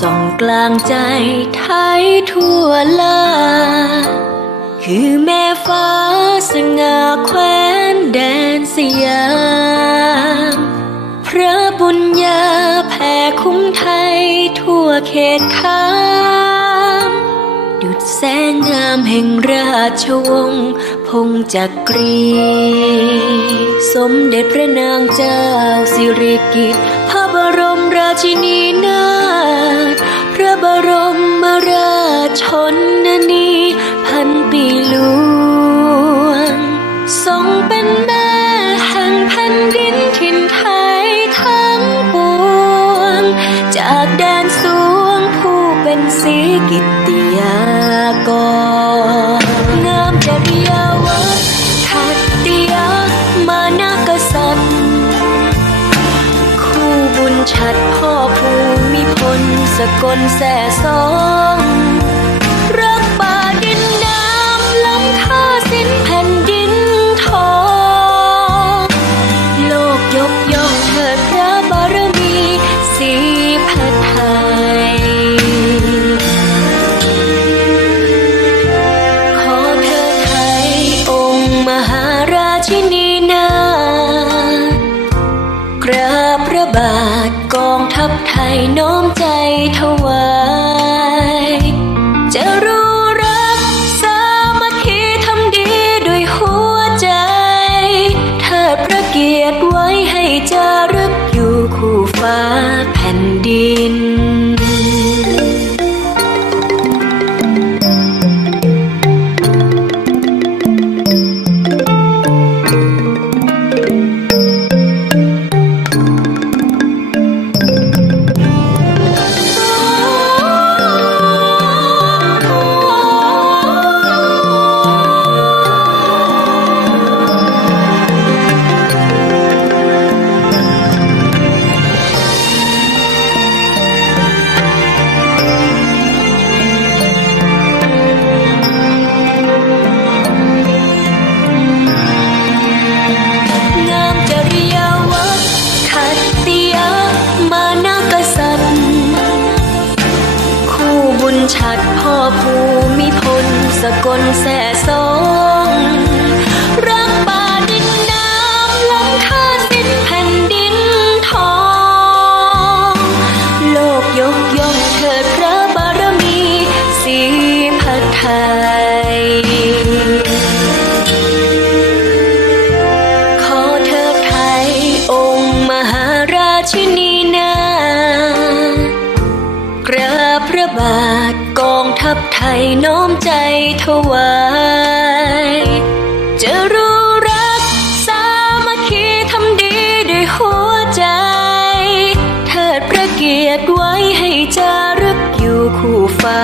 ส่องกลางใจไทยทั่วลา คือแม่ฟ้าสง่าแคว้นแดนสยาม พระบุญญาแผ่คุ้มไทยทั่วเขตข้ามดุดแสงงามแห่งราชวงศ์พงจักรี สมเด็จพระนางเจ้าสิริกิติ์พระบรมราชินีนา ชชนนีพันปีหลวงทรงเป็นแม่แห่งแผ่นดินถิ่นไทยทั้งปวง จากแดนสวงผู้เป็นสีกิติยากรงามจริยาวัดขัตติยมานะกษัตริย์คู่บุญชัดพ่อภูมิพลสกลแส่สอง ชินีนากราบพระบาทกองทัพไทยน้อมใจถวายจะรู้ ภูมิพลสกลแสสองรักป่าดินน้ำล้ำค่าสิ้นแผ่นดินทอง โลกยกย่องเถิดพระบารมีสีพัดไทย ขอเธอไทยองค์มหาราชินีนา กราบพระบาท ทับไทยน้อมใจถวายจะรู้รักสามัคคีทำดีด้วยหัวใจเถิดพระเกียรติไว้ให้จารึกอยู่คู่ฟ้า